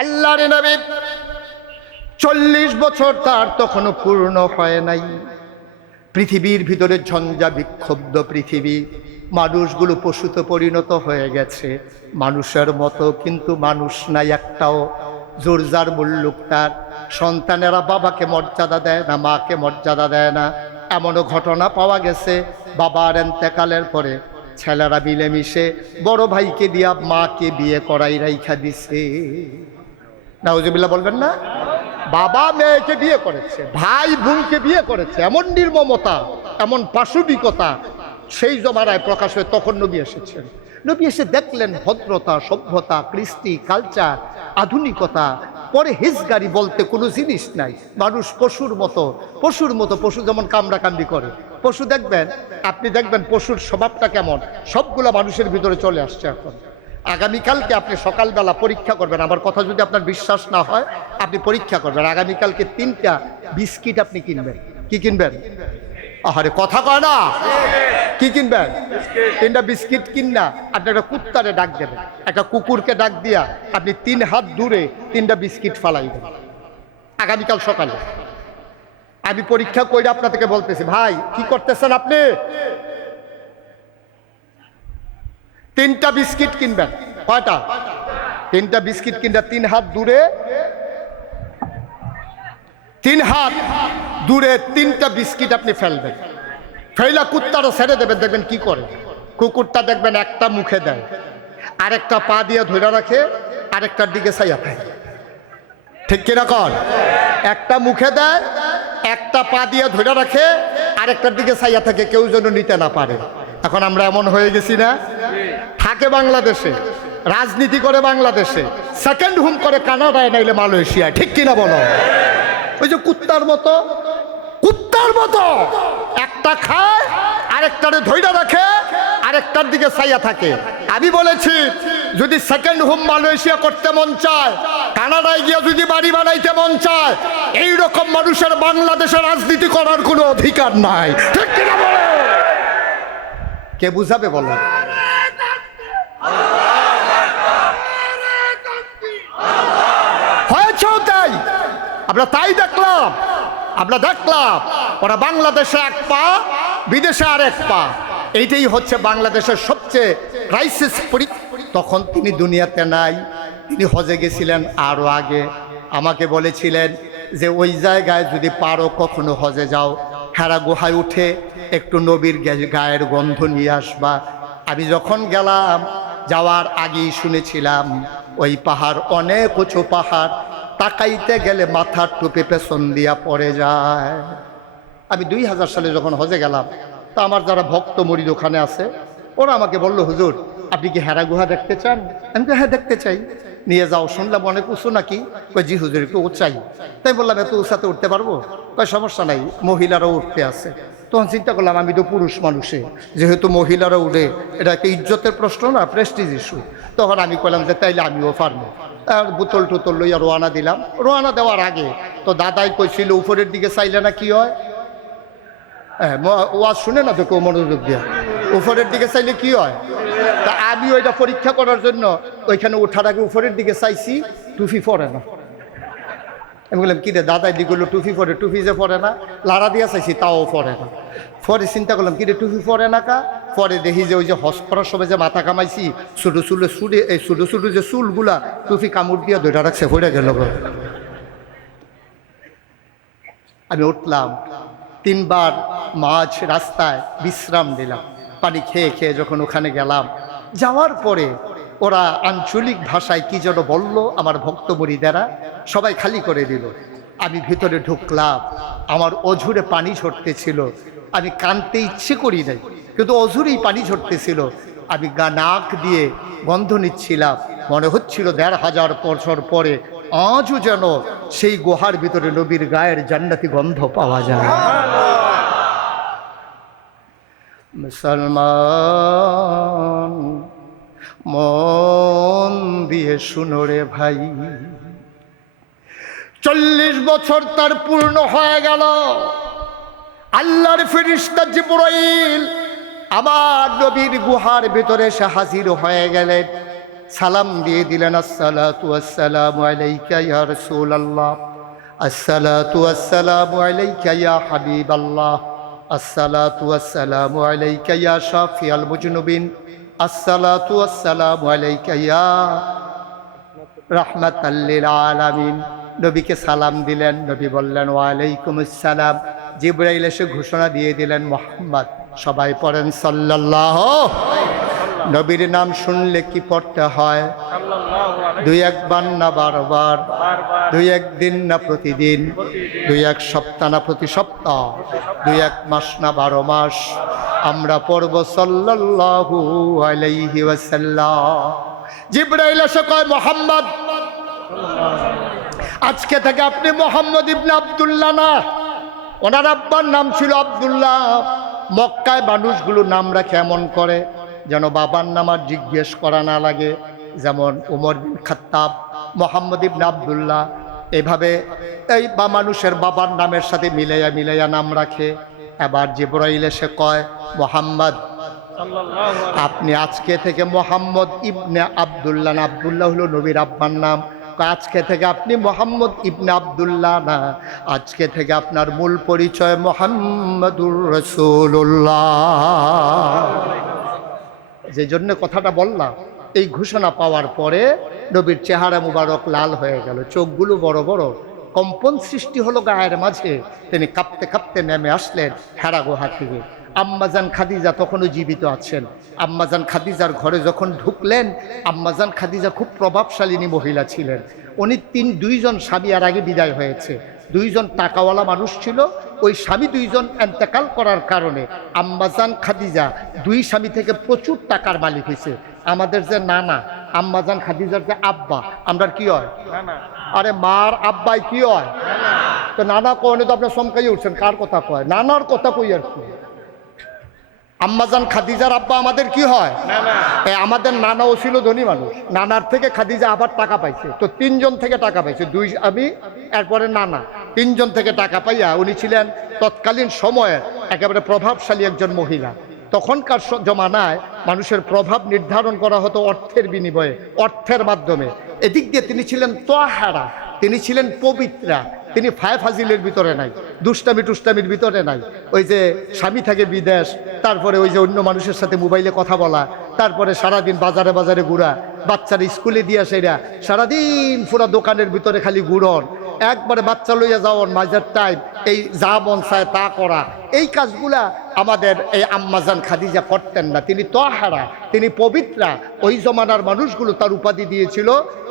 আল্লাহর নবী 40 বছর তার তখনও পূর্ণ হয় নাই। পৃথিবীর ভিতরে ঝঞ্ঝা বিক্ষুব্ধ পৃথিবী, মানুষগুলো পশুতে পরিণত হয়ে গেছে, মানুষের মতো কিন্তু মানুষ নাই একটাও। জোরজার মুল্লুক তার, সন্তানেরা বাবাকে মর্যাদা দেয় না, মাকে মর্যাদা দেয় না। এমনও ঘটনা পাওয়া গেছে বাবার এন্তেকালের পরে ছেলেরা মিলেমিশে বড় ভাইকে দিয়া মাকে বিয়ে করাই রাইখা দিছে। নাউজুবিল্লাহ বলবেন না? বাবা মেয়েকে বিয়ে করেছে, ভাই বোনকে বিয়ে করেছে। এমন নির্মমতা, এমন পাশবিকতা সেই জমানায় প্রকাশ হয়ে তখন নবী এসেছেন। নবী এসে দেখলেন ভদ্রতা, সভ্যতা, কৃষ্টি, কালচার, আধুনিকতা, পরে হিজগারি বলতে কোনো জিনিস নাই। মানুষ পশুর মতো, পশু যেমন কামড়াকামড়ি করে। পশু দেখবেন, আপনি দেখবেন পশুর স্বভাবটা কেমন, সবগুলো মানুষের ভিতরে চলে আসছে এখন। আগামীকালকে আপনি সকালবেলা পরীক্ষা করবেন, আমার কথা যদি আপনার বিশ্বাস না হয় আপনি পরীক্ষা করবেন। আগামীকালকে 3টা বিস্কিট আপনি কিনবেন। কি কিনবেন? আরে কথা কয় না, কি কিনবেন? 3টা বিস্কিট কিনা আপনি একটা কুত্তারে ডাক দেবেন, একটা কুকুরকে ডাক দিয়া আপনি 3 হাত দূরে 3টা বিস্কিট ফালাইবেন আগামীকাল সকালে। আমি পরীক্ষা করে আপনাদেরকে বলতেছি, ভাই কি করতেছেন আপনি? 3টা বিস্কিট কিনবেন। কয়টা? 3টা বিস্কিট কিনটা 3 হাত দূরে, 3 হাত দূরে 3টা বিস্কিট আপনি ফেলবেন। ফেলা কুত্তারও ছেড়ে দেবেন, দেখবেন কি করে। কুকুরটা দেখবেন একটা মুখে দেয়, আরেকটা পা দিয়ে ধরে রাখে, আরেকটার দিকে চাইয়া থাকে। ঠিক কিনা কর? একটা মুখে দেয়, একটা পা দিয়ে ধরে রাখে, আরেকটার দিকে চাইয়া থাকে, কেউ যেন নিতে না পারে। এখন আমরা এমন হয়ে গেছি না? থাকে বাংলাদেশে, রাজনীতি করে বাংলাদেশে, সেকেন্ড হোম করে কানাডায়, নাইলে মালয়েশিয়ায়। ঠিক কিনা বলো? ওই যে কুত্তার মতো, কুত্তার মতো একটা খায়, আরেকটারে ধইরা রাখে, আরেকটার দিকে চাইয়া থাকে। আমি বলেছি যদি সেকেন্ড হোম মালয়েশিয়া করতে মন চায়, কানাডায় গিয়ে যদি বাড়ি বানাইতে মন চায়, এই রকম মানুষের বাংলাদেশে রাজনীতি করার কোনো অধিকার নাই। ঠিক কিনা বলো? কে বুঝাবে বলো? হয়েছেও তাই, আমরা তাই দেখলাম। ওরা বাংলাদেশে এক পা, বিদেশে আর এক পা। এইটাই হচ্ছে বাংলাদেশের সবচেয়ে ক্রাইসিস। তখন তিনি দুনিয়াতে নাই, তিনি হজে গেছিলেন আরো আগে। আমাকে বলেছিলেন যে ওই জায়গায় যদি পারো কখনো হজে যাও, হেরা গুহায় উঠে একটু নবীর গায়ের গন্ধ নিয়ে আসবা। আমি যখন গেলাম, যাওয়ার আগেই শুনেছিলাম ওই পাহাড় অনেক উঁচু পাহাড়, তাকাইতে গেলে মাথার টুপি পেছন দিয়া পড়ে যায়। আমি 2000 সালে যখন হজে গেলাম, তা আমার যারা ভক্ত মুরিদ ওখানে আছে, ওরা আমাকে বললো, হুজুর আপনি কি হেরা গুহা দেখতে চান? আমি তো হ্যাঁ দেখতে চাই। নিয়ে যাও। শুনলাম অনেক উঁচু নাকি? কই জি হুজুর একটু উঁচাই। তাই বললাম এত উঁচাতে উঠতে পারবো? কয় সমস্যা নাই, মহিলারাও উঠতে আছে। তখন চিন্তা করলাম আমি তো পুরুষ মানুষে, যেহেতু মহিলারা উঠে, এটা একটা ইজ্জতের প্রশ্ন না, প্রেস্টিজ ইস্যু। তখন আমি কইলাম যে তাইলে আমিও পারবো। আর বোতল টোতল লইয়া রোয়ানা দিলাম। রোয়ানা দেওয়ার আগে তো দাদাই কইছিল উপরের দিকে চাইলে না কি হয়? হ্যাঁ, ওয়াজ শুনে না তো কেউ মনোযোগ দিয়া, উপরের দিকে চাইলে কি হয়? তা আমি ওইটা পরীক্ষা করার জন্য ওইখানে ওঠার আগে উপরের দিকে চাইছি, টুপি পরে না। আমি বললাম কি রে দাদাই দিগুলো টুপি পরে, টুপি যে পরে না, লাড়া দিয়া চাইছি তাও পরে না। পরে চিন্তা করলাম কি রে টুপি পরে না কা? পরে দেখি যে ওই যে হজ করার সময় যে মাথা কামাইছি, ছোটো চুলে এই ছোটো যে চুলগুলা টুপি কামড় দিয়া ধরে রাখছে, পড়ে গেল। আমি উঠলাম, 3 বার মাঝ রাস্তায় বিশ্রাম দিলাম। পানি খেয়ে খেয়ে যখন ওখানে গেলাম, যাওয়ার পরে ওরা আঞ্চলিক ভাষায় কি যেন বলল, আমার ভক্ত মুরিদেরা সবাই খালি করে দিল। আমি ভিতরে ঢুকলাম, আমার অঝুরে পানি ঝরতেছিল। আমি কানতে ইচ্ছে করি নাই, কিন্তু অঝুরেই পানি ঝরতেছিল। আমি নাক দিয়ে গন্ধ নিচ্ছিলাম, মনে হচ্ছিল 1500 বছর পরে আজও যেন সেই গুহার ভিতরে নবীর গায়ের জান্নাতি গন্ধ পাওয়া যায়। মুসলমান মন দিয়ে শুনো রে ভাই, 40 বছর তার পূর্ণ হয়ে গেল। আল্লাহর ফেরেশতা জিবরাইল আমার নবীর গুহার ভিতরে এসে হাজির হয়ে গেলেন। সালাম দিয়ে দিলেন, আসসালাতু ওয়াসসালামু আলাইকা ইয়া রাসূলুল্লাহ, আসসালাতু ওয়াসসালামু আলাইকা ইয়া হাবিবাল্লাহ, আসসালাতু ওয়াসসালামু আলাইকা ইয়া শাফিয়াল মুজনুবিন, আসসালাতু ওয়াসসালামু আলাইকা ইয়া রাহমাতাল লিল আলামিন। নবীকে সালাম দিলেন। নবী বললেন ওয়া আলাইকুমুস সালাম। জিবরাইল এসে ঘোষণা দিয়ে দিলেন মুহাম্মদ। সবাই পড়েন সাল্লাল্লাহু। নবীর নাম শুনলে কি পড়তে হয়? দুই একবার না বারবার, দুই একদিন না প্রতিদিন, দুই এক সপ্তাহ না প্রতি সপ্তাহ, দুই এক মাস না 12 মাস আমরা পড়ব সাল্লাল্লাহু আলাইহি ওয়াসাল্লাম। জিবরাইল এসে কয় মুহাম্মদ, আজকে থেকে আপনি মুহাম্মদ ইবনে আব্দুল্লাহ না। ওনার আব্বার নাম ছিল আব্দুল্লাহ। মক্কায় মানুষগুলো নাম রাখে এমন করে যেন বাবার নাম আর জিজ্ঞেস করা না লাগে। যেমন উমর বিন খাত্তাব, মুহাম্মদ ইবনে আব্দুল্লাহ, এভাবে এই বা মানুষের বাবার নামের সাথে মিলাইয়া মিলাইয়া নাম রাখে। এবার জিবরাইল এসে কয় মুহাম্মদ, আপনি আজকে থেকে মুহাম্মদ ইবনে আব্দুল্লাহ না। আব্দুল্লাহ হলো নবীর আব্বার নাম। আজকে থেকে আপনি মুহাম্মদ ইবনে আব্দুল্লাহ না, আজকে থেকে আপনার মূল পরিচয় মুহাম্মাদুর রাসূলুল্লাহ। যে জন্য কথাটা বললাম, এই ঘোষণা পাওয়ার পরে নবীর চেহারা মুবারক লাল হয়ে গেল, চোখগুলো বড় বড়, কম্পন সৃষ্টি হলো গায়ের মাঝে। তিনি কাঁপতে কাঁপতে নেমে আসলেন হেরা গুহা থেকে। আম্মাজান খাদিজা তখনও জীবিত আছেন। আম্মাজান খাদিজার ঘরে যখন ঢুকলেন, আম্মাজান খাদিজা খুব প্রভাবশালিনী মহিলা ছিলেন। উনি দুইজন স্বামী আর আগে বিদায় হয়েছে, দুইজন টাকাওয়ালা মানুষ ছিল। ওই স্বামী দুইজন এন্তেকাল করার কারণে আম্মাজান খাদিজা দুই স্বামী থেকে প্রচুর টাকার মালিক হয়েছে। আমাদের যে নানা, আম্মাজান খাদিজার যে আব্বা, আমরা কি হয়? আরে মার আব্বাই কি হয়? তো নানা কনে তো আপনার চমকাই উঠছেন, কার কথা কয়? নানার কথা কই আর কি। আম্মাজান খাদিজার আব্বা আমাদের কি হয়? আমাদের নানাও ছিল ধনী মানুষ। নানার থেকে খাদিজা আবার টাকা পাইছে, তো তিনজন থেকে টাকা পাইছে, দুই আমি এরপরে নানা, তিনজন থেকে টাকা পাইয়া উনি ছিলেন তৎকালীন সময়ে একেবারে প্রভাবশালী একজন মহিলা। তখনকার জমানায় মানুষের প্রভাব নির্ধারণ করা হতো অর্থের বিনিময়ে, অর্থের মাধ্যমে। এদিক দিয়ে তিনি ছিলেন তাহারা, তিনি ছিলেন পবিত্রা। তিনি ফাজিলের ভিতরে নাই, দুষ্টামি টুষ্টামির ভিতরে নাই। ওই যে স্বামী থাকে বিদেশ, তারপরে ওই যে অন্য মানুষের সাথে মোবাইলে কথা বলা, তারপরে সারাদিন বাজারে বাজারে ঘুরা, বাচ্চারা স্কুলে দিয়া সেরা সারাদিন পুরা দোকানের ভিতরে খালি ঘুরন, একবারে বাচ্চা লইয়া যাওয়ার মাঝের টাইম, এই যা মন চায় তা করা, এই কাজগুলা আমাদের এই আম্মাজান খাদিজা করতেন না। তিনি তাহারা, তিনি পবিত্রা। ওই জমানার মানুষগুলো তার উপাধি দিয়েছিল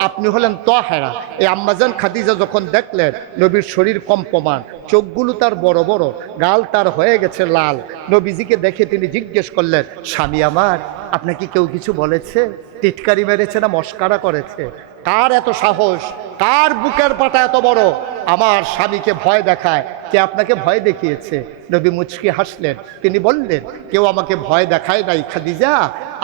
আপনি হলেন তাহারা। এই আম্মাজান খাদিজা যখন দেখলেন নবীর শরীর কম্পমান, চোখগুলো তার বড় বড়, গাল তার হয়ে গেছে লাল, নবীজিকে দেখে তিনি জিজ্ঞেস করলেন, স্বামী আমার, আপনাকে কেউ কিছু বলেছে? টিটকারি মেরেছে না মস্কারা করেছে? কার এত সাহস, কার বুকের পাটা এত বড় আমার স্বামীকে ভয় দেখায়? কে আপনাকে ভয় দেখিয়েছে? নবী মুচকি হাসলেন। তিনি বললেন, কেউ আমাকে ভয় দেখায় নাই খাদিজা।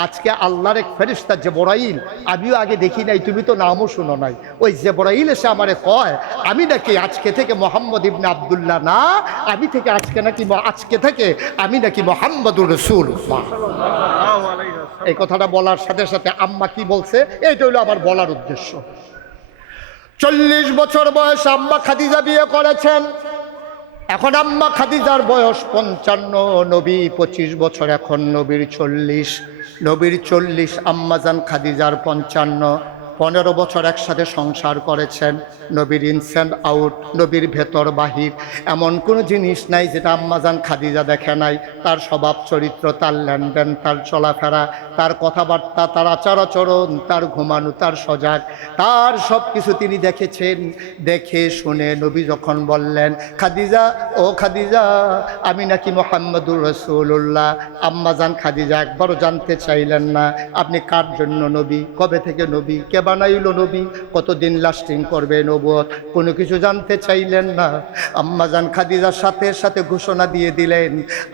আজকে আল্লাহর এক ফেরেশতা জিবরাইল, আমিও আগে দেখি নাই, তুমি তো নামও শুনো নাই। ওই জিবরাইল এসে আমারে কয়, আমি নাকি আজকে থেকে মুহাম্মদ ইবনে আব্দুল্লাহ না, আমি থেকে আজকে থেকে আমি নাকি মুহাম্মাদুর রাসূলুল্লাহ। এই কথাটা বলার সাথে সাথে আম্মা কি বলছে, এইটা হলো আমার বলার উদ্দেশ্য। 40 বছর বয়স আম্মা খাদিজা বিয়ে করেছেন। এখন আম্মা খাদিজার বয়স 55, নবী 25 বছর, এখন নবীর 40। নবীর 40, আম্মাজান খাদিজার 55। 15 বছর একসাথে সংসার করেছেন। নবীর ইনস অ্যান্ড আউট, নবীর ভেতর বাহির, এমন কোনো জিনিস নাই যেটা আম্মাজান খাদিজা দেখে নাই। তার স্বভাব চরিত্র, তার লেনদেন, তার চলাফেরা, তার কথাবার্তা, তার আচার আচরণ, তার ঘুমানো, তার সজাগ, তার সব কিছু তিনি দেখেছেন। দেখে শুনে নবী যখন বললেন, খাদিজা, ও খাদিজা, আমি নাকি মুহাম্মাদুর রাসূলুল্লাহ, আম্মাজান খাদিজা একবারও জানতে চাইলেন না আপনি কার জন্য নবী, কবে থেকে নবী, কে বানাইল নবী, কতদিন লাস্টিং করবে নবুয়ত, কোনো কিছু জানতে চাইলেন না। আম্মাজান খাদিজার সাথে সাথে ঘোষণা দিয়ে দিলেন,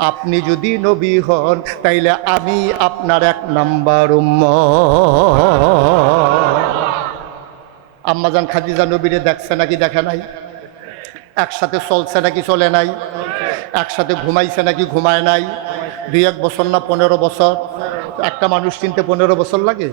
আপনি যদি নবী হন তাইলে আমি আপনার 1 নাম্বার উম্মত। আম্মাজান খাদিজা নবীরে দেখছে নাকি দেখে নাই? একসাথে চলছে নাকি চলে নাই? একসাথে ঘুমাইছে নাকি ঘুমায় নাই? 2-1 বছর না 15 বছর? একটা মানুষ চিনতে 15 বছর লাগে?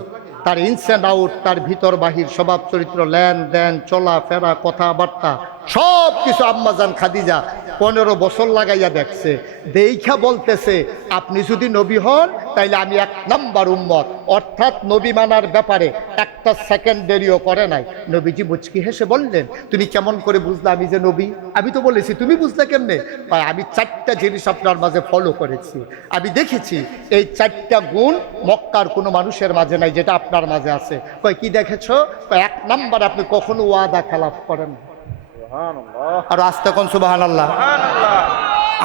তার ইনস অ্যান্ড আউট, তার ভিতর বাহির স্বভাব চরিত্র, লেনদেন, চলাফেরা, কথাবার্তা সব কিছু আম্মাজান খাদিজা 15 বছর লাগাইয়া দেখছে। দেখা বলতেছে আপনি যদি নবী হন তাইলে আমি 1 নাম্বার উম্মত, অর্থাৎ নবী মানার ব্যাপারে একটা সেকেন্ড দেরিও করে নাই। নবীজি মুচকি হেসে বললেন, তুমি কেমন করে বুঝলে আমি যে নবী? আমি তো বলেছি, তুমি বুঝলে কেমনে? আমি 4টা জিনিস আপনার মাঝে ফলো করেছি, আমি দেখেছি এই 4টা গুণ মক্কার কোনো মানুষের মাঝে নাই, যেটা আপনার মাঝে আছে। কয় কি দেখেছ? 1 নাম্বার, আপনি কখনো ওয়াদা খেলাফ করেন। আর আস্তে কোন সুবহানাল্লাহ।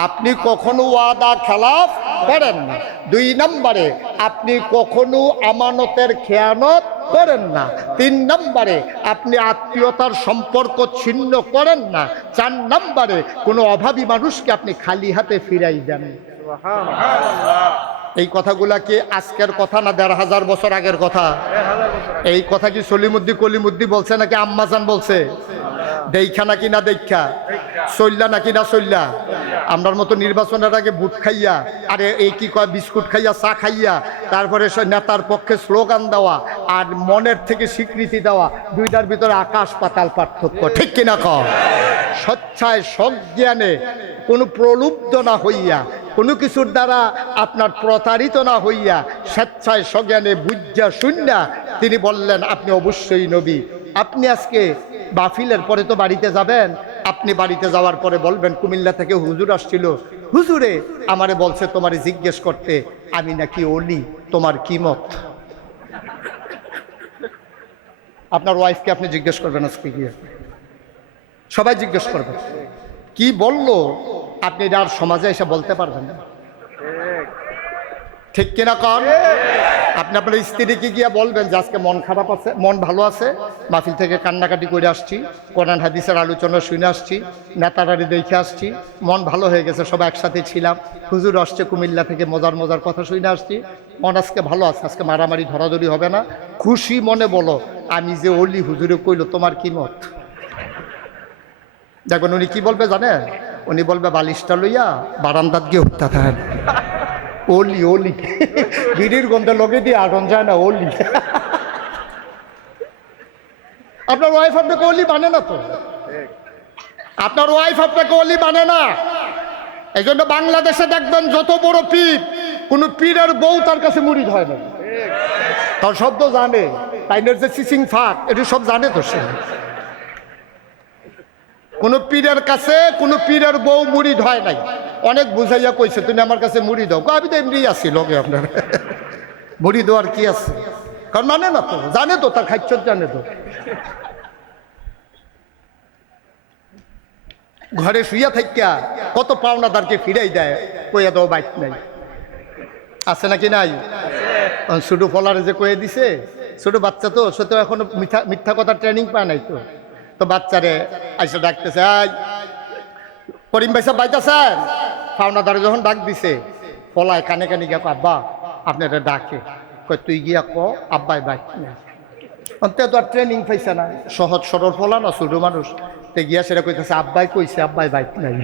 আপনি কখনো ওয়াদা খেলাফ করেন না। 2 নম্বরে আপনি কখনো আমানতের খেয়ানত করেন না। 3 নম্বরে আপনি আত্মীয়তার সম্পর্ক ছিন্ন করেন না। 4 নম্বরে কোনো অভাবী মানুষকে আপনি খালি হাতে ফিরাই দেন। এই কথাগুলা কি আজকের কথা না 1500 বছর আগের কথা? এই কথা কি সলিমুদ্দি কলিমুদ্দি বলছে নাকি আম্মাজান বলছে? দেখা নাকি না দেখা? চললা নাকি না চললা? আমরার মতো নির্বাচনের আগে বুট খাইয়া, আরে এই কি কয়, বিস্কুট খাইয়া, চা খাইয়া, তারপরে নেতার পক্ষে স্লোগান দেওয়া আর মনের থেকে স্বীকৃতি দেওয়া, দুইটার ভিতরে আকাশ পাতাল পার্থক্য, ঠিক কিনা কও? স্বচ্ছায় সজ্ঞানে, কোনো প্রলুব্ধ না হইয়া, কোনো কিছুর দ্বারা আপনার প্রতারিত না হইয়া, স্বেচ্ছায় সজ্ঞানে বুঝা শুননা তিনি বললেন আপনি অবশ্যই নবী। আপনি আজকে মাহফিলের পরে তো বাড়িতে যাবেন, আপনি বাড়িতে যাওয়ার পরে বলবেন কুমিল্লা থেকে হুজুর আসছিল, হুজুরে আমারে বলছে তোমারে জিজ্ঞেস করতে আমি নাকি ওলি, তোমার কি মত? আপনার ওয়াইফকে আপনি জিজ্ঞেস করবেন, আজকে গিয়ে সবাই জিজ্ঞেস করবেন কি বললো, আপনি এটা আর সমাজে এসে বলতে পারবেন না, ঠিক কিনা কন? আপনি আপনার স্ত্রীকে গিয়া বলবেন যে আজকে মন খারাপ আছে, মন ভালো আছে, মাহফিল থেকে কান্নাকাটি করে আসছি, কোরআন হাদিসের আলোচনা শুনে আসছি, নেতারারি দেখে আসছি, মন ভালো হয়ে গেছে, সবাই একসাথে ছিলাম, হুজুর আসছে কুমিল্লা থেকে, মজার মজার কথা শুনে আসছি, মন আজকে ভালো আছে, আজকে মারামারি ধরাধরি হবে না, খুশি মনে বলো আমি যে ওলি, হুজুরে কইল তোমার কি মত? দেখবেন উনি কি বলবে জানেন? উনি বলবে বালিশটা লইয়া বারান্দাত গিয়ে হত্যা থাকেন। ওলি ওলি বিড়ির গন্ধে লগে দিয়ে আটন যায় না, ওলি। আপনার ওয়াইফ আপনাকে ওলি মানে না তো, আপনার ওয়াইফ আপনাকে ওলি মানে না। এই জন্য বাংলাদেশে দেখবেন যত বড় পীর, কোন পীরের বউ তার কাছে মুরিদ হয় না, তার শব্দ জানে, তাইনের যে সিসিং ফাঁক এটি সব জানে তো সে। কোন পীরের কাছে কোন পীরের বউ মুরিদ হয় নাই। অনেক বুঝাইয়া কইছে তুমি আমার কাছে মুড়ি দাও, আমি তো এমনি আছি লগে, আপনার মুড়ি দেওয়ার কি আছে? কারণ মানে না তো, জানে তো, তার খাইচ্ছ জানে তো। ঘরে শুইয়া থাকিয়া কত পাওনাদারকে ফিরাই দেয়, কইয়া দাও বাইক নাই, আছে নাকি নাই? ছোট ফলারে যে কয়ে দিছে, ছোট বাচ্চা তো, সে তো এখনো মিথ্যা কথা ট্রেনিং পায় নাই তো। তো বাচ্চারে আইসা ডাকতেছে, করিম ভাই সাহেব বাইতাছেন? পাওনাদারে যখন ডাক দিছে, পলায় কানে কানে গিয়া আব্বা আপনারা ডাকে, কয় তুই গিয়া ক আব্বাই বাইক নেই। অন্তে তো আর ট্রেনিং পাইছে না, সহজ সরল ফলা না, ছোট মানুষ, তে গিয়া সেটা কইতেছে আব্বাই কইছে আব্বাই বাইক নাই।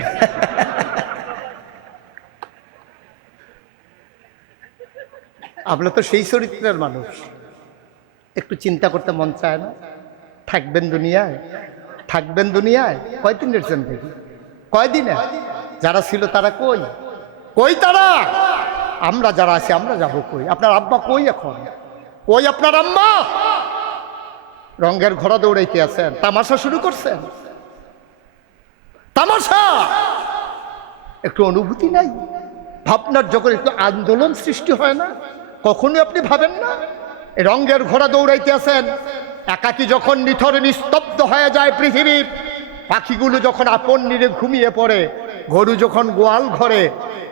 আপনার তো সেই চরিত্রের মানুষ, একটু চিন্তা করতে মন চায় না? থাকবেন দুনিয়ায়, থাকবেন দুনিয়ায় কয়দিনের জন্য? কয়দিনে? যারা ছিল তারা কই? কই তারা? আমরা যারা আছি আমরা যাবো কই? আপনার আব্বা কই এখন? কই আপনার আম্মা? রঙের ঘোড়া দৌড়াইতে আছেন, তামাশা শুরু করছেন, তামাশা। একটু অনুভূতি নাই? ভাবনার যখন একটু আন্দোলন সৃষ্টি হয় না, কখনোই আপনি ভাবেন না? রঙের ঘোড়া দৌড়াইতে আছেন, একাকী যখন নিথরে নিস্তব্ধ হয়ে যায় পৃথিবী, পাখিগুলো যখন আপন নিরে ঘুমিয়ে পড়ে, গরু যখন গোয়াল ঘরে,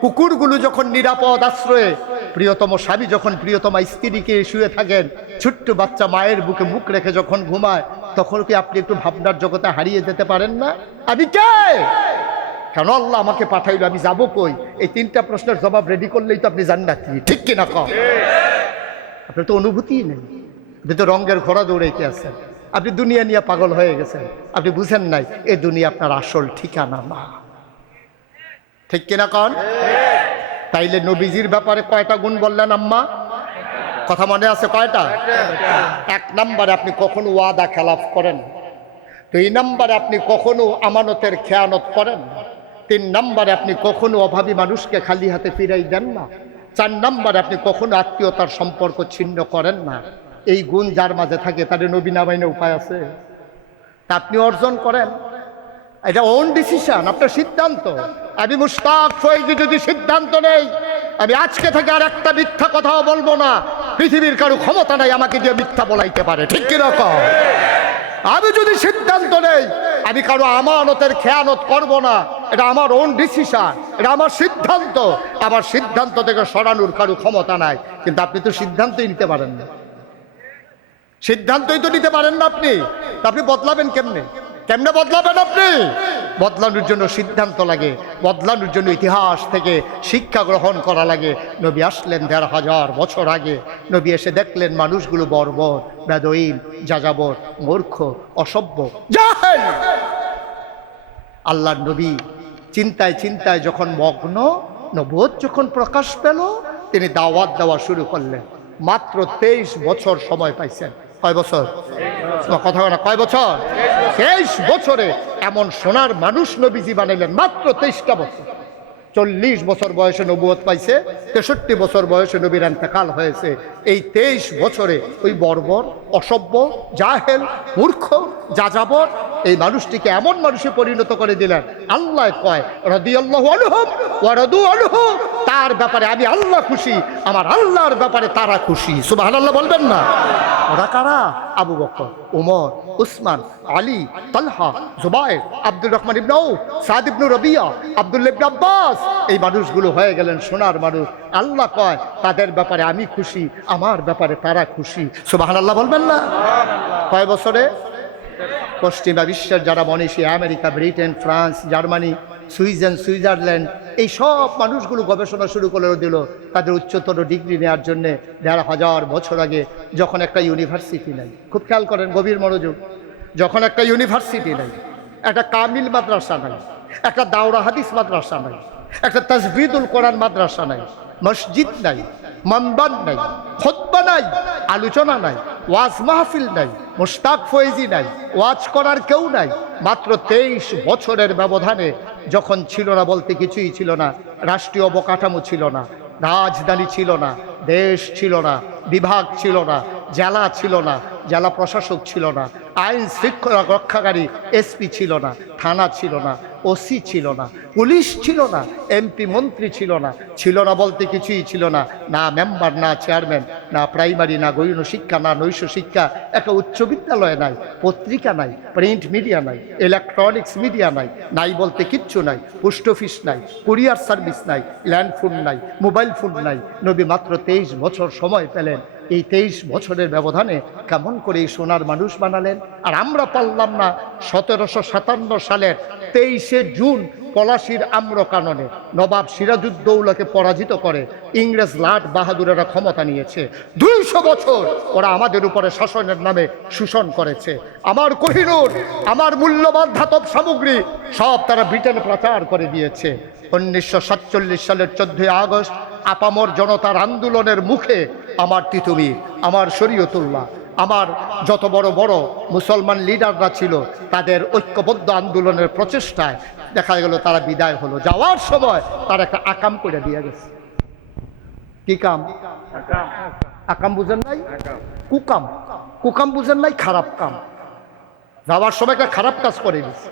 কুকুরগুলো যখন নিরাপদ আশ্রয়ে, প্রিয়তম স্বামী যখন প্রিয়তমা স্ত্রীকে শুয়ে থাকেন, ছোট্ট বাচ্চা মায়ের বুকে মুখ রেখে যখন ঘুমায়, তখন কি আপনি একটু ভাবনার জগতে হারিয়ে যেতে পারেন না? আমি কে? কেন আল্লাহ আমাকে পাঠাইলো? আমি যাবো কই? এই 3টা প্রশ্নের জবাব রেডি করলেই তো আপনি জান্নাতি, ঠিক কিনা কও? আপনার তো অনুভূতিই নেই, আপনি তো রঙের ঘোড়া দৌড়াইতে আছেন, আপনি দুনিয়া নিয়ে পাগল হয়ে গেছেন, আপনি বুঝেন নাই এই দুনিয়া আপনার আসল ঠিকানা না, ঠিক কিনা কন? তাইলে নবীজির ব্যাপারে কয়টা গুণ বললেন আম্মা? কথা মনে আছে কয়টা? এক নম্বরে আপনি কখনো ওয়াদা খেলাফ করেন, 2 নম্বরে আপনি কখনো আমানতের খেয়ানত করেন, 3 নম্বরে আপনি কখনো অভাবী মানুষকে খালি হাতে ফিরাই দেন না, 4 নম্বরে আপনি কখনো আত্মীয়তার সম্পর্ক ছিন্ন করেন না। এই গুণ যার মাঝে থাকে তার নবী না মাইনে উপায় আছে? তা আপনি অর্জন করেন, এটা ওন ডিসিশন, আপনার সিদ্ধান্ত। আমি মুশতাক ফয়জী যদি সিদ্ধান্ত নেই আমি আজকে থেকে আর একটা মিথ্যা কথাও বলবো না, পৃথিবীর কারো ক্ষমতা নাই আমাকে দিয়ে মিথ্যা বলাইতে পারে, ঠিক কিরকম? আমি যদি সিদ্ধান্ত নেই আমি কারো আমানতের খেয়ানত করব না, এটা আমার ওন ডিসিশন, এটা আমার সিদ্ধান্ত। আমার সিদ্ধান্ত থেকে সরানোর কারো ক্ষমতা নাই। কিন্তু আপনি তো সিদ্ধান্তই নিতে পারেন না, সিদ্ধান্তই তো নিতে পারেন না আপনি। আপনি বদলাবেন কেমনে? কেমনে বদলাবেন আপনি? বদলানোর জন্য সিদ্ধান্ত লাগে, বদলানোর জন্য ইতিহাস থেকে শিক্ষা গ্রহণ করা লাগে। নবী আসলেন ১৫০০ বছর আগে, নবী এসে দেখলেন মানুষগুলো বর্বর, বেদঈন, যাযাবর, মূর্খ, অসভ্য, জাহেল। আল্লাহর নবী চিন্তায় চিন্তায় যখন মগ্ন, নবুয়ত যখন প্রকাশ পেল, তিনি দাওয়াত দেওয়া শুরু করলেন। মাত্র 23 বছর সময় পাইছেন। কয় বছর? কথা বলা, কয় বছর? 23 বছরে এমন সোনার মানুষ নবীজি বানাইলেন, মাত্র 23টা বছর। 40 বছর বয়সে নবুয়ত পাইছে, 63 বছর বয়সে নবীর ইন্তেকাল হয়েছে। এই 23 বছরে ওই বর্বর, অসভ্য, জাহেল, মূর্খ, যাযাবর এই মানুষটিকে এমন মানুষে পরিণত করে দিলেন। আল্লাহ কয় রাদিয়াল্লাহু আনহুম ওয়া রাদু আনহু, তার ব্যাপারে আমি আল্লাহ খুশি, আমার আল্লাহর ব্যাপারে তারা খুশি। সুবহানাল্লাহ বলবেন না? ওরা কারা? আবু বকর, উমর, উসমান, আলী, তালহা, জুবায়ের, আব্দুর রহমান ইবনে আউফ, সাদ ইবনে রবিয়া, আব্দুল্লাহ ইবনে আব্বাস। এই মানুষগুলো হয়ে গেলেন সোনার মানুষ। আল্লাহ কয় তাদের ব্যাপারে আমি খুশি, আমার ব্যাপারে তারা খুশি। সুবহানাল্লাহ বলবেন না? কয় বছরে? পশ্চিমা বিশ্বের যারা মনীষী, America, Britain, France, Germany, Switzerland, এই সব মানুষগুলো গবেষণা শুরু করে দিল তাদের উচ্চতর ডিগ্রি নেওয়ার জন্যে ১৫০০ বছর আগে। যখন একটা ইউনিভার্সিটি নাই, খুব খেয়াল করেন, গভীর মনোযোগ, যখন একটা ইউনিভার্সিটি নাই, একটা কামিল মাদ্রাসা নাই, একটা দাওরা হাদিস মাদ্রাসা নাই, একটা তাজবিদুল কোরআন মাদ্রাসা নাই, মসজিদ নাই, মানবান নাই, খুতবা নাই, আলোচনা নাই, ওয়াজ মাহফিল নাই, মুশতাক ফয়েজি নাই, ওয়াজ করার কেউ নাই। মাত্র 23 বছরের ব্যবধানে, যখন ছিল না বলতে কিছুই ছিল না, রাষ্ট্রীয় অবকাঠামো ছিল না, রাজধানী ছিল না, দেশ ছিল না, বিভাগ ছিল না, জেলা ছিল না, জেলা প্রশাসক ছিল না, আইন শৃঙ্খলা রক্ষাকারী এসপি ছিল না, থানা ছিল না, ওসি ছিল না, পুলিশ ছিল না, এমপি মন্ত্রী ছিল না, ছিল না বলতে কিছুই ছিল না। না মেম্বার, না চেয়ারম্যান, না প্রাইমারি, না গৌণ শিক্ষা, না নৈশ শিক্ষা, একটা উচ্চ বিদ্যালয় নাই, পত্রিকা নাই, প্রিন্ট মিডিয়া নাই, ইলেকট্রনিক্স মিডিয়া নাই, নাই বলতে কিচ্ছু নাই, পোস্ট অফিস নাই, কুরিয়ার সার্ভিস নাই, ল্যান্ড ফোন নাই, মোবাইল ফোন নাই। নবী মাত্র 23 বছর সময় পেলেন। এই 23 বছরের ব্যবধানে কেমন করে এই সোনার মানুষ বানালেন। আর আমরা পারলাম না 1757 সালের 23শে জুন পলাশির আম্রকাননে নবাব সিরাজউদ্দৌলাকে পরাজিত করে ইংরেজ লাট বাহাদুরেরা ক্ষমতা নিয়েছে। 200 বছর ওরা আমাদের উপরে শাসনের নামে শোষণ করেছে। আমার কোহিনূর, আমার মূল্যবান ধাতব সামগ্রী সব তারা ব্রিটেনে পাচার করে দিয়েছে। 1947 সালের 14 আগস্ট আপামর জনতার আন্দোলনের মুখে আমার তিতুমির, আমার শরীয়তুল্লাহ, আমার যত বড় বড় মুসলমান লিডাররা ছিল, তাদের ঐক্যবদ্ধ আন্দোলনের প্রচেষ্টায় দেখা গেল তারা বিদায় হলো। যাওয়ার সময় তার একটা আকাম করে দিয়ে গেছে। কি কাম? আকাম বুঝেন নাই? কুকাম। কুকাম বুঝেন নাই? খারাপ কাম। যাওয়ার সময় একটা খারাপ কাজ করে দিচ্ছে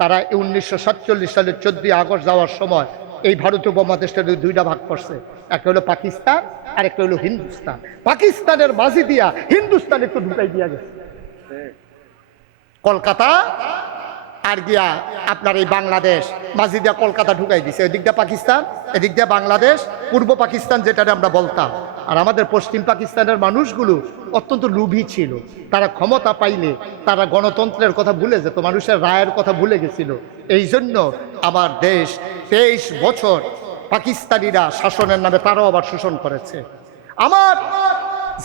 তারা। 1947 সালের 14 আগস্ট যাওয়ার সময় এই ভারতীয় উপমহাদেশটা 2টা ভাগ করছে। একটা হলো পাকিস্তান আর একটা হলো হিন্দুস্তান। পাকিস্তানের মাঝি দিয়া হিন্দুস্তান একটু ঢুকাই দিয়া গেছে। কলকাতা আর গিয়া আপনার এই বাংলাদেশ মাঝি দিয়া কলকাতা ঢুকাই দিছে। এদিক দিয়ে পাকিস্তান, এদিক দিয়ে বাংলাদেশ, পূর্ব পাকিস্তান যেটা আমরা বলতাম। আর আমাদের পশ্চিম পাকিস্তানের মানুষগুলো অত্যন্ত লোভী ছিল। তারা ক্ষমতা পাইলে তারা গণতন্ত্রের কথা ভুলে যেত, মানুষের রায়ের কথা ভুলে গেছিল। এই জন্য আমার দেশ 23 বছর পাকিস্তানিরা শাসনের নামে তারাও আবার শোষণ করেছে। আমার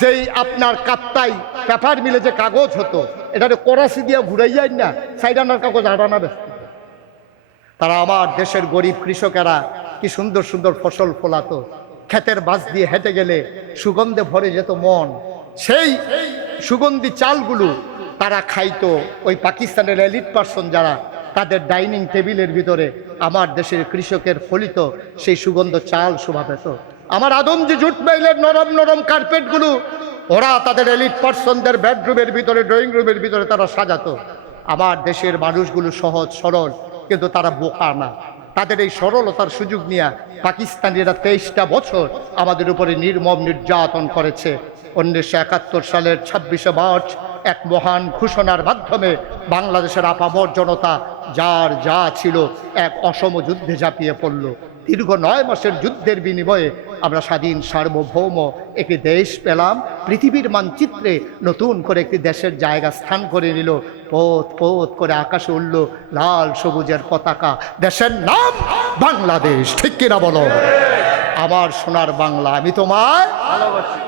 যেই আপনার কাপ্তাই পেপার মিলে যে কাগজ হতো, এটাতে করাচি দিয়ে ঘুরাইয়াই না, সাইডানার কাগজ আটানা ব্যস্ত। তারা আমার দেশের গরিব কৃষকেরা কি সুন্দর সুন্দর ফসল ফলাতো, ক্ষেতের বাস দিয়ে হেঁটে গেলে সুগন্ধে ভরে যেত মন। সেই সুগন্ধি চালগুলো তারা খাইতো। ওই পাকিস্তানের এলিট পার্সন যারা, তাদের ডাইনিং টেবিলের ভিতরে আমার দেশের কৃষকের ফলিত সেই সুগন্ধ চাল শোভা পেত। আমার আদমজি জুট মেইলের নরম নরম কার্পেটগুলো ওরা তাদের এলিট পার্সনদের বেডরুমের ভিতরে, ড্রয়িং রুমের ভিতরে তারা সাজাতো। আমার দেশের মানুষগুলো সহজ সরল, কিন্তু তারা বোকা না। তাদের এই সরলতার সুযোগ নিয়ে পাকিস্তানিরা 23টা বছর আমাদের উপরে নির্মম নির্যাতন করেছে। 1971 সালের 26শে মার্চ এক মহান ঘোষণার মাধ্যমে বাংলাদেশের আপামর জনতা যার যা ছিল এক অসম যুদ্ধে ঝাঁপিয়ে পড়ল। দীর্ঘ 9 মাসের যুদ্ধের বিনিময়ে আমরা স্বাধীন সার্বভৌম একটি দেশ পেলাম। পৃথিবীর মানচিত্রে নতুন করে একটি দেশের জায়গা স্থান করে নিল। পোত পোত করে আকাশে উঠল লাল সবুজের পতাকা। দেশের নাম বাংলাদেশ। ঠিক কিনা বলো? আমার সোনার বাংলা, আমি তোমায়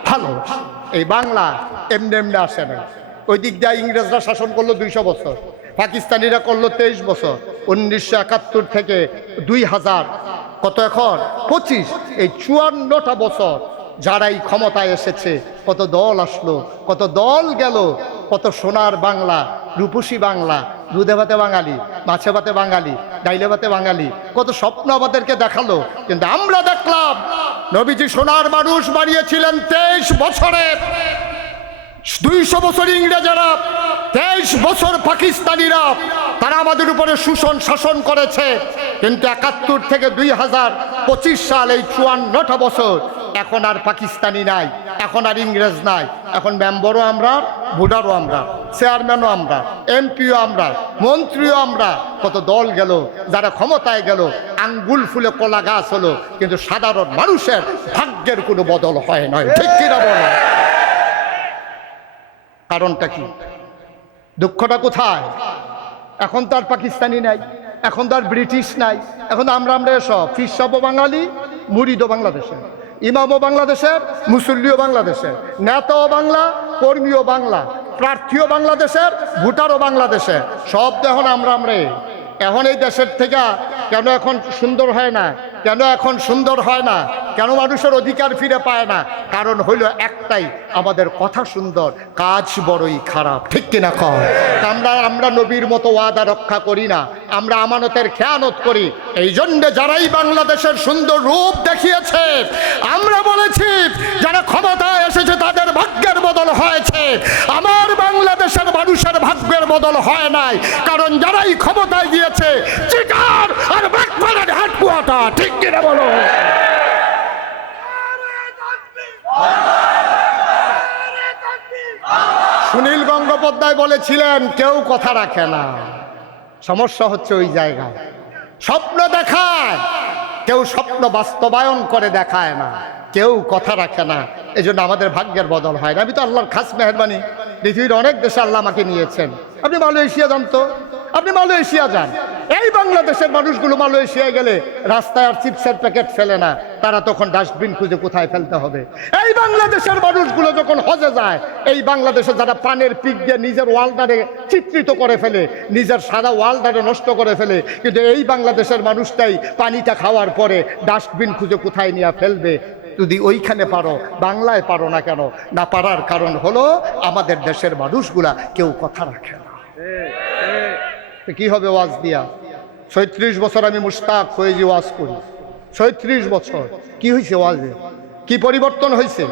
ভালোবাসি। এই বাংলা এমনি এমনি আসে না। ওই দিক দিয়ে ইংরেজরা শাসন করলো 200 বছর, পাকিস্তানিরা করলো 23 বছর। 1971 থেকে 2000 কত এখন 25, এই 54টা বছর যারাই ক্ষমতায় এসেছে, কত দল আসলো, কত দল গেল, কত সোনার বাংলা, রূপসী বাংলা, দুধে ভাতে বাঙালি, মাছে ভাতে বাঙালি, ডাইলে ভাতে বাঙালি, কত স্বপ্ন আমাদেরকে দেখালো। কিন্তু আমরা দেখলাম নবীজি সোনার মানুষ বানিয়েছিলেন 23 বছরে। 200 বছর ইংরেজরা, 23 বছর পাকিস্তানিরা, তারা আমাদের উপরে শোষণ শাসন করেছে। কিন্তু 71 থেকে 2025 সাল, এই 54টা বছর, এখন আর পাকিস্তানি নাই, এখন আর ইংরেজ নাই। এখন মেম্বারও আমরা, ভোটারও আমরা, চেয়ারম্যানও আমরা, এমপিও আমরা, মন্ত্রীও আমরা। কত দল গেল, যারা ক্ষমতায় গেল, আঙ্গুল ফুলে কলা গাছ হলো, কিন্তু সাধারণ মানুষের ভাগ্যের কোনো বদল হয় নয়। ঠিক কিনা বলো? কারণটা কি? দুঃখটা কোথায়? এখন তো আর পাকিস্তানি নাই, এখন তো আর ব্রিটিশ নাই, এখন আমরা সব ফিরসাবও বাঙালি, মুরিদও বাংলাদেশের, ইমামও বাংলাদেশের, মুসল্লিও বাংলাদেশের, নেতাও বাংলা, কর্মীও বাংলা, প্রার্থীও বাংলাদেশের, ভোটারও বাংলাদেশের, সব তো এখন আমরা। এখন এই দেশের থেকে কেন এখন সুন্দর হয় না? কেন এখন সুন্দর হয় না? কেন মানুষের অধিকার ফিরে পায় না? কারণ হইল একটাই, আমাদের কথা সুন্দর, কাজ বড়ই খারাপ। ঠিক কিনা কর? আমরা নবীর মতো ওয়াদা রক্ষা করি না, আমরা আমানতের খেয়ানত করি। এই জন্য যারাই বাংলাদেশের সুন্দর রূপ দেখিয়েছে, আমরা বলেছি যারা ক্ষমতায় এসেছে তাদের ভাগ্যের বদল হয়েছে। আমার বাংলাদেশের মানুষের ভাগ্যের বদল হয় নাই, কারণ যারাই ক্ষমতায় গিয়েছে চিটার আর বাটপাড়ার হাটকুয়াটা। ঠিক কিনা বলো? সুনীল গঙ্গোপাধ্যায় বলেছিলেন, কেউ কথা রাখে না। সমস্যা হচ্ছে ওই জায়গায় স্বপ্ন দেখায়, কেউ স্বপ্ন বাস্তবায়ন করে দেখায় না, কেউ কথা রাখে না। এই জন্য আমাদের ভাগ্যের বদল হয় না। আমি তো আল্লাহর খাস মেহরবানি, পৃথিবীর অনেক দেশে আল্লাহ আমাকে নিয়েছেন। আপনি মালয়েশিয়া যান তো, আপনি মালয়েশিয়া যান, এই বাংলাদেশের মানুষগুলো মালয়েশিয়ায় গেলে রাস্তায় আর চিপসের প্যাকেট ফেলে না, তারা তখন ডাস্টবিন খুঁজে কোথায় ফেলতে হবে। এই বাংলাদেশের মানুষগুলো যখন হজে যায়, এই বাংলাদেশে যারা পানের পিক দিয়ে নিজের ওয়ালটারে চিত্রিত করে ফেলে, নিজের সাদা ওয়ালটারে নষ্ট করে ফেলে, কিন্তু এই বাংলাদেশের মানুষটাই পানিটা খাওয়ার পরে ডাস্টবিন খুঁজে কোথায় নিয়ে ফেলবে। যদি ওইখানে পারো, বাংলায় পারো না কেন? না পারার কারণ হলো আমাদের দেশের মানুষগুলা কেউ কথা রাখে না। কি হবে ওয়াজ দিয়া? 37 বছর আমি মুশতাক হয়ে যে ওয়াজ করি, 37 বছর। কি হয়েছে ওয়াজে? কি পরিবর্তন হয়েছে?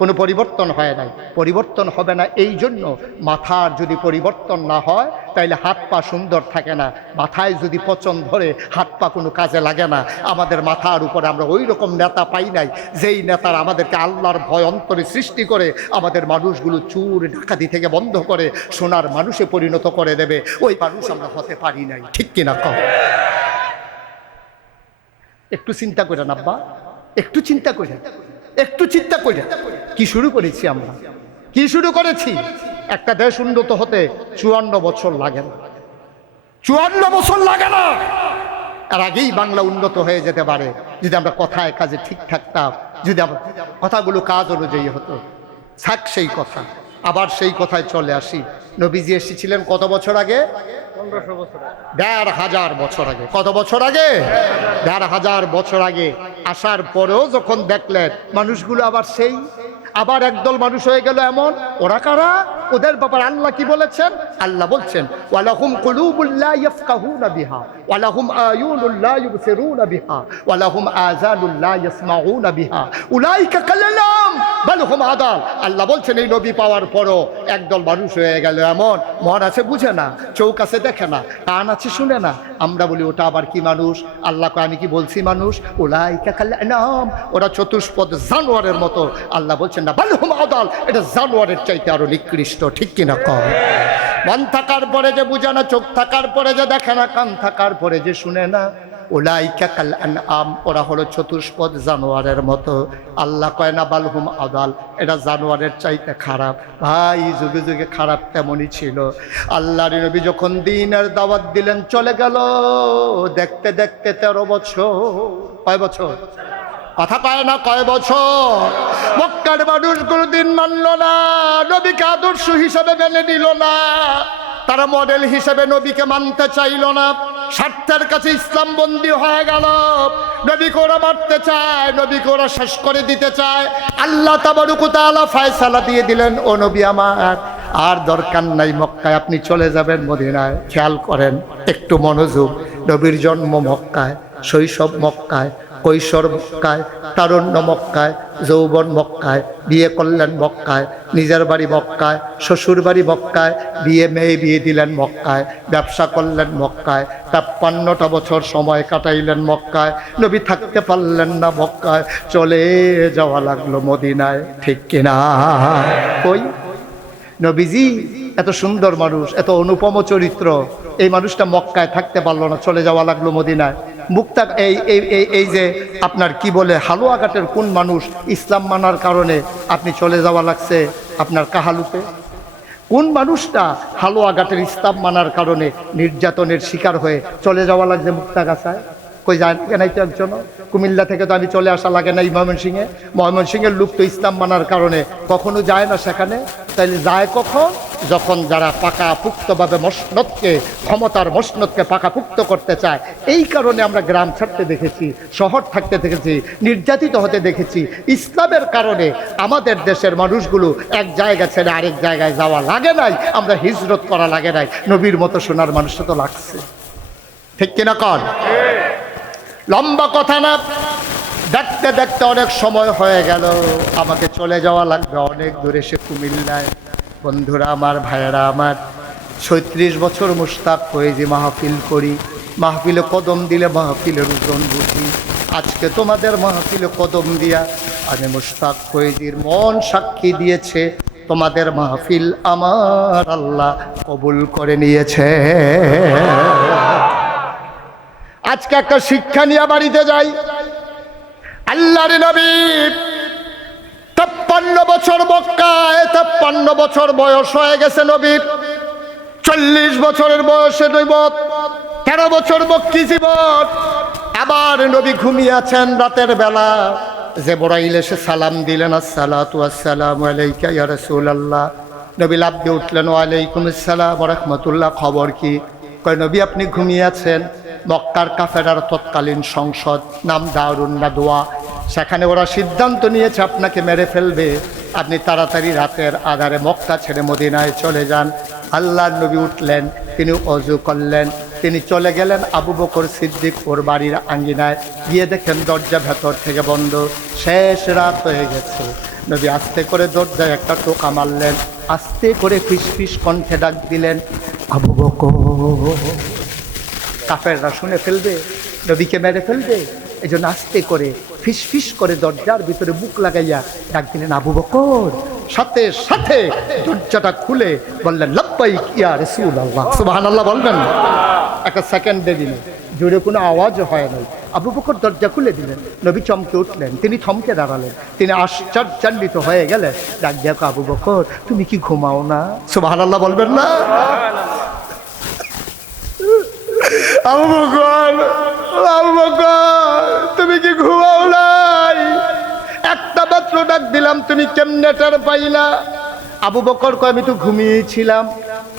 কোনো পরিবর্তন হয় নাই। পরিবর্তন হবে না এই জন্য, মাথার যদি পরিবর্তন না হয় তাইলে হাত পা সুন্দর থাকে না। মাথায় যদি পচন ধরে হাত পা কোনো কাজে লাগে না। আমাদের মাথার উপরে আমরা ওই রকম নেতা পাই নাই, যেই নেতার আমাদেরকে আল্লাহর ভয় অন্তরে সৃষ্টি করে আমাদের মানুষগুলো চুর ডাকাতি থেকে বন্ধ করে সোনার মানুষে পরিণত করে দেবে। ওই মানুষ আমরা হতে পারি নাই। ঠিক কিনা কম? একটু চিন্তা করে না আব্বা, একটু চিন্তা করে, একটু চিন্তা করে। কি শুরু করেছি আমরা? কি শুরু করেছি? একটা দেশ উন্নত হতে 54 বছর লাগে না, 54 বছর লাগে না। আর আগেই বাংলা উন্নত হয়ে যেতে পারে যদি আমরা কথায় কাজে ঠিক থাকতাম, যদি আমরা কথাগুলো কাজ অনুযায়ী হতো। থাক সেই কথা, আবার সেই কথায় চলে আসি। নবীজি এসেছিলেন কত বছর আগে? 1,500 বছর আগে। কত বছর আগে? 1,500 বছর আগে আসার পরেও যখন দেখলেন মানুষগুলো আবার সেই আবার একদল মানুষ হয়ে গেল এমন, ওরা কারা? ওদের ব্যাপারে আল্লাহ কি বলেছেন? আল্লাহ বলছেন ওয়ালাহুম কুলুবুল লা ইয়াফকাহুনা বিহা ওয়ালাহুম আয়ুনুল লা ইউবসিরুনা বিহা ওয়ালাহুম আযানুল লা ইয়াসমাউনা বিহা উলাইকা কালাম বাল হুম আদাল। আল্লাহ বলছেন এই নবী পাওয়ার পরও একদল মানুষ হয়ে গেল এমন, মন আছে বুঝে না, চোখ আছে দেখে না, কান আছে শুনে না। আমরা বলি ওটা আবার কি মানুষ? আল্লাহ কয় আমি কি বলছি মানুষ? উলাইকা কালাম, ওরা চতুষ্পদ জানোয়ারের মতো। আল্লাহ বলছেন না, বাল হুম আদাল, এটা জানোয়ারের চাইতে আরো নিকৃষ্ট। ঠিক কিনা কম? মন থাকার পরে যে বুঝে না, চোখ থাকার পরে যে দেখে না, কান থাকার পরে যে শুনে না, উলাইকা কাল আনআম, ওরা হলো চতুষ্পদ জানোয়ারের মতো। আল্লাহ কয় না বাল হুম আদাল, এটা জানোয়ারের চাইতে খারাপ। ভাই যুগে যুগে খারাপ তেমনই ছিল। আল্লাহর নবী যখন দ্বীনের দাওয়াত দিলেন চলে গেল দেখতে দেখতে 13 বছর। কয় বছর? কথা পায় না, কয় বছর? মক্কার মানুষ কোনদিন মানল না, নবীকে আদর্শ হিসেবে মেনে নিল না, তারা মডেল হিসেবে নবীকে মানতে চাইল না। স্বার্থের কাছে ইসলাম বন্দী হয়ে গেল। নবীকে ওরা মারতে চায়, নবীকে ওরা শেষ করে দিতে চায়। আল্লাহ তাবারক ওয়া তাআলা ফয়সালা দিয়ে দিলেন, ও নবী আমার আর দরকার নাই মক্কায়, আপনি চলে যাবেন মদিনায়। খেয়াল করেন, একটু মনোযোগ। নবীর জন্ম মক্কায়, শৈশব মক্কায়, কৈশোর মক্কায়, তারুণ্য মক্কায়, যৌবন মক্কায়, বিয়ে করলেন মক্কায়, নিজের বাড়ি মক্কায়, শ্বশুর বাড়ি মক্কায়, মেয়ে বিয়ে দিলেন মক্কায়, ব্যবসা করলেন মক্কায়, 53টা বছর সময় কাটাইলেন মক্কায়। নবী থাকতে পারলেন না মক্কায়, চলে যাওয়া লাগলো মদিনায়। ঠিক কিনা? কই নবীজি এত সুন্দর মানুষ, এত অনুপম চরিত্র, এই মানুষটা মক্কায় থাকতে পারলো না, চলে যাওয়া লাগলো মদিনায়। মুক্তা এই যে আপনার কি বলে হালুয়াঘাটের কোন মানুষ ইসলাম মানার কারণে আপনি চলে যাওয়া লাগছে আপনার কাহালুতে? কোন মানুষটা হালুয়াঘাটের ইসলাম মানার কারণে নির্যাতনের শিকার হয়ে চলে যাওয়া লাগছে মুক্তাগাছায়? কই যায় নাই তো একজন? কুমিল্লা থেকে তো আমি চলে আসা লাগে না এই ময়মনসিংহের লোক তো ইসলাম মানার কারণে কখনো যায় না সেখানে। তাইলে যায় কখন? যখন যারা পাকাপুক্তভাবে মসনদকে, ক্ষমতার মসনদকে পাকাপুক্ত করতে চায়। এই কারণে আমরা গ্রাম ছাড়তে দেখেছি, শহর থাকতে দেখেছি, নির্যাতিত হতে দেখেছি। ইসলামের কারণে আমাদের দেশের মানুষগুলো এক জায়গা ছেড়ে আরেক জায়গায় যাওয়া লাগে নাই, আমরা হিজরত করা লাগে নাই। নবীর মতো সোনার মানুষটা তো লাগছে। ঠিক কিনা কন? লম্বা কথা না, দেখতে দেখতে অনেক সময় হয়ে গেল, আমাকে চলে যাওয়া লাগবে অনেক দূরে, সে কুমিল্লায়। বন্ধুরা আমার, ভাইয়েরা আমার, 36 বছর মুশতাক হয়ে যে মাহফিল করি, মাহফিলে কদম দিলে মাহফিলের ওজন বুঝি। আজকে তোমাদের মাহফিলে কদম দিয়া আমি মুশতাক ফয়েজির মন সাক্ষী দিয়েছে, তোমাদের মাহফিল আমার আল্লাহ কবুল করে নিয়েছে। আজকে একটা শিক্ষা নিয়ে বাড়িতে যাই। আল্লাহর নবী 53 বছর মক্কায়, 53 বছর বয়স হয়ে গেছে নবীর। 40 বছরের বয়সে নবুয়ত, 13 বছর মক্কি জীবন। আবার নবী ঘুমিয়ে আছেন রাতের বেলা, জিবরাইল এসে সালাম দিলেন, আসসালাতু ওয়াসসালামু আলাইকা ইয়া রাসূলুল্লাহ। নবী লাফ দিয়ে উঠলেন, ওয়ালাইকুম আসসালাম ওয়া রাহমাতুল্লাহ। খবর কি? কয় নবী আপনি ঘুমিয়ে আছেন। মক্কার কাফেরার তৎকালীন সংসদ, নাম দারুন নাদওয়া, সেখানে ওরা সিদ্ধান্ত নিয়েছে আপনাকে মেরে ফেলবে। আপনি তাড়াতাড়ি রাতের আধারে মক্কা ছেড়ে মদিনায় চলে যান। আল্লাহর নবী উঠলেন, তিনি অজু করলেন, তিনি চলে গেলেন আবু বকর সিদ্দিক ওর বাড়ির আঙ্গিনায়। গিয়ে দেখেন দরজা ভেতর থেকে বন্ধ, শেষ রাত হয়ে গেছে। নবী আস্তে করে দরজায় একটা টোকা মারলেন, আস্তে করে ফিসফিস কণ্ঠে ডাক দিলেন, আবু বকর। কাফেররা শুনে ফেলবে, নবীকে মেরে ফেলবে, এই জন্য আস্তে করে ফিসফিস করে দরজার ভিতরে বুক লাগাইয়া ডাক দিলেন, আবু বকর। সাথে সাথে দরজাটা খুলে বললেন, লাব্বাইক ইয়া রাসূলুল্লাহ। সুবহানাল্লাহ বলবেন? একটা সেকেন্ড দেরি নেই, জোরে কোনো আওয়াজও হয় নাই। আবু বকর দরজা খুলে দিলেন, নবী চমকে উঠলেন, তিনি থমকে দাঁড়ালেন, তিনি আশ্চর্যান্বিত হয়ে গেলেন। ডাক দিয়া, আবু বকর তুমি কি ঘুমাও না? সুবহানাল্লাহ বলবেন না? আবু বকর, আবু বকর তুমি কি ঘুমাও নাই? একটা মাত্র ডাক দিলাম, তুমি কেমনে টের পাইলা? আবু বকর কয়, আমি তো ঘুমিয়েছিলাম।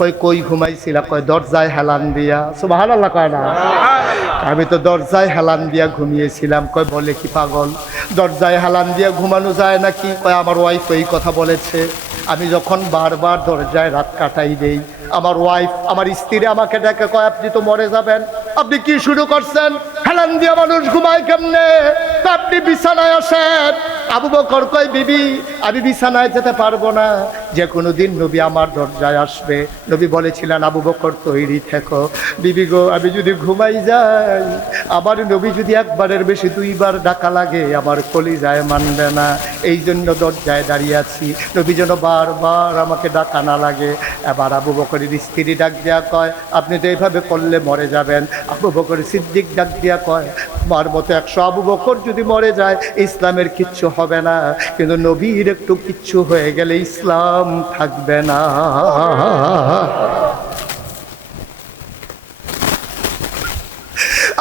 কই কই ঘুমাইছিলা? কয় দরজায় হেলান দিয়া। সুবহানাল্লাহ কয় না? আমি তো দরজায় হেলান দিয়া ঘুমিয়েছিলাম। কয় বলে কি পাগল, দরজায় হেলান দিয়া ঘুমানো যায় নাকি? কয় আমার ওয়াইফ এই কথা বলেছে। আমি যখন বারবার দরজায় রাত কাটাই দেই, আমার ওয়াইফ, আমার স্ত্রী আমাকে ডেকে কয় আপনি তো মরে যাবেন, আপনি কি শুরু করছেন? হেলান দিয়া মানুষ ঘুমায় কেমনে? আপনি বিছানায় আসেন। আবু বকর কয় বিবি আমি বিছানায় যেতে পারবো না, যে কোনো দিন নবী আমার দরজায় আসবে। নবী বলেছিলেন আবু বকর তৈরি থেকো। বিবি গো আমি যদি ঘুমাই যাই, আমার নবী যদি একবারের বেশি দুইবার ডাকা লাগে আমার কলিজায় মানবে না, এই জন্য দরজায় দাঁড়িয়ে আছি, নবী যেন বারবার আমাকে ডাকা না লাগে। এবার আবু বকরের স্ত্রী ডাক দেয়া কয় আপনি তো এইভাবে করলে মরে যাবেন। আবু বকর সিদ্দিক ডাক দিয়া কয় মার মতো 100 আবু বকর যদি মরে যায় ইসলামের কিচ্ছু হবে না, কিন্তু নবীর একটু কিচ্ছু হয়ে গেলে ইসলাম থাকবে না।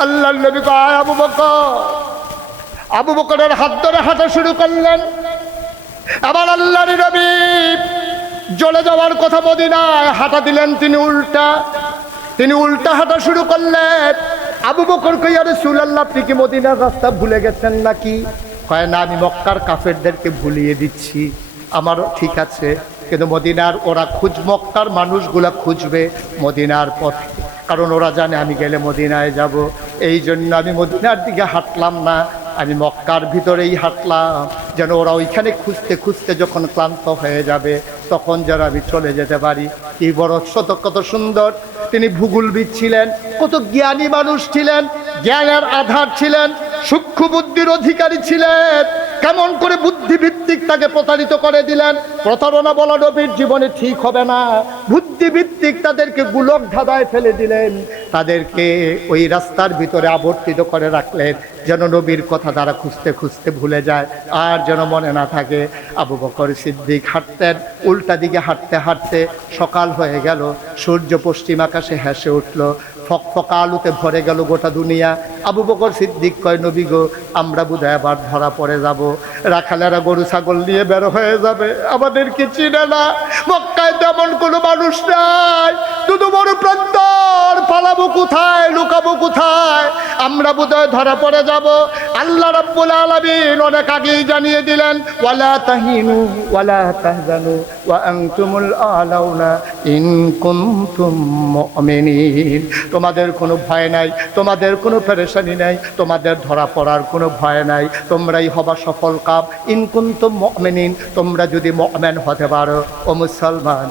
আল্লাহর নবী কয় আবু বকর। আবু বকরের হাত ধরে হাঁটা শুরু করলেন। আবার আল্লাহর নবী চলে যাওয়ার কথা মদিনায় হাঁটা দিলেন, তিনি উল্টা হাঁটা শুরু করলেন। আবু বকর কই ইয়া রাসূলুল্লাহ আপনি কি মদিনার রাস্তা ভুলে গেছেন নাকি? কয় না আমি মক্কার কাফেরদেরকে ভুলিয়ে দিচ্ছি। আমারও ঠিক আছে, কিন্তু মদিনার ওরা মক্কার মানুষগুলা খুঁজবে মদিনার পথে, কারণ ওরা জানে আমি গেলে মদিনায় যাব। এই জন্য আমি মদিনার দিকে হাঁটলাম না, আমি মক্কার ভিতরেই হাঁটলাম, যেন ওরা ওইখানে খুঁজতে খুঁজতে যখন ক্লান্ত হয়ে যাবে তখন যেন আমি চলে যেতে পারি। কি বড় কত সুন্দর! তিনি ভূগোলবিদ ছিলেন, কত জ্ঞানী মানুষ ছিলেন, জ্ঞানের আধার ছিলেন, সূক্ষ্ম বুদ্ধির অধিকারী ছিলেন। কেমন করে বুদ্ধিভিত্তিক তাকে প্রতারিত করে দিলেন। প্রতারণা বলা নবীর জীবনে ঠিক হবে না। বুদ্ধিভিত্তিক তাদেরকে গোলক ধাঁধায় ফেলে দিলেন, তাদেরকে ওই রাস্তার ভিতরে আবর্তিত করে রাখলেন, যেন নবীর কথা তারা খুঁজতে খুঁজতে ভুলে যায় আর যেন মনে না থাকে। আবু বকর সিদ্দিক হাঁটতেন, উল্টা দিকে হাঁটতে হাঁটতে সকাল হয়ে গেল, সূর্য পশ্চিম আকাশে হেসে উঠল, ফকফকা আলুতে ভরে গেল গোটা দুনিয়া। আবু বকর সিদ্দিক কয় নবী গো আমরা বোধহয় আবার ধরা পড়ে যাব, রাখালেরা গরু ছাগল নিয়ে বের হয়ে যাবে, আমাদেরকে চিনে না, মক্কায় তেমন কোনো মানুষ নাই, শুধু বড় প্রান্তর, পালাবো কোথায়, লুকাবো কোথায়, আমরা বোধহয় ধরা পড়ে যাব। আল্লাহ রাব্বুল আলামিন অনেক আগেই জানিয়ে দিলেন ওয়ালা তাহিনু ওয়ালা তাহজানু ওয়া আনতুমুল আলাউনা ইন কুনতুম মুমিনিন। তোমাদের কোনো ভয় নাই, তোমাদের কোনো পেরেশানি নাই, তোমাদের ধরা পড়ার কোনো ভয় নাই, তোমরাই হবা সফল কাম ইন কুনতুম মুমিনিন, তোমরা যদি মুমিন হতে পারো। ও মুসলমান,